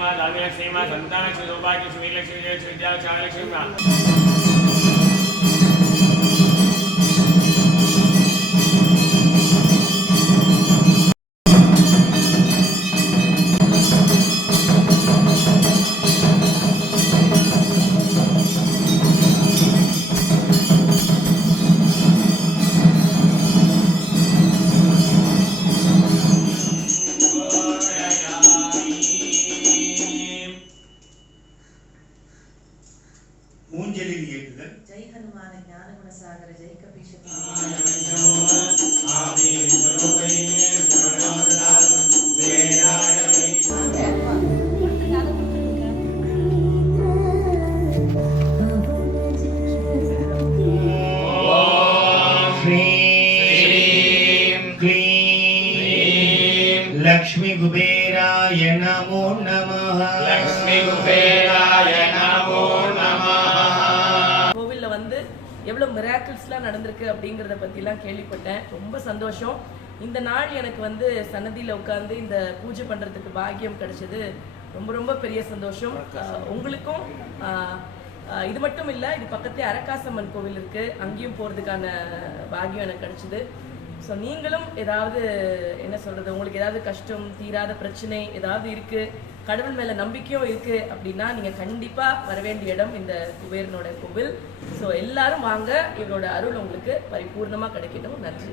मा धान्यलक्ष्मी मा संतानलक्ष्मी सौभाग्यलक्ष्मी वीरलक्ष्मी जयलक्ष्मी विद्यालक्ष्मी मा जय हनुमान ज्ञान गुण सागर जय कपीश लक्ष्मी कुबेराय नमो नमः। लक्ष्मी कुबेराय नमो नमः। கோவில்ல வந்து எவ்வளவு மிராக்கிள்ஸ்லாம் நடந்திருக்கு அப்படிங்கறத பத்திலாம் கேள்விப்பட்டேன். ரொம்ப சந்தோஷம். இந்த நாள் எனக்கு வந்து சன்னதியில உட்கார்ந்து இந்த பூஜை பண்றதுக்கு பாக்கியம் கிடைச்சது. ரொம்ப ரொம்ப பெரிய சந்தோஷம். உங்களுக்கும் இது மட்டும் இல்லை, இது பக்கத்துல அரக்காசம்மன் கோவில் இருக்கு, அங்கேயும் போறதுக்கான பாக்கியம் எனக்கு கிடைச்சது. ஸோ நீங்களும் ஏதாவது என்ன சொல்றது, உங்களுக்கு ஏதாவது கஷ்டம், தீராத பிரச்சனை ஏதாவது இருக்கு, கடவுள் மேல நம்பிக்கையும் இருக்கு அப்படின்னா நீங்க கண்டிப்பா வர வேண்டிய இடம் இந்த குபேரனோட கோவில். ஸோ எல்லாரும் வாங்க, இவரோட அருள் உங்களுக்கு பரிபூர்ணமா கிடைக்கட்டும். நன்றி.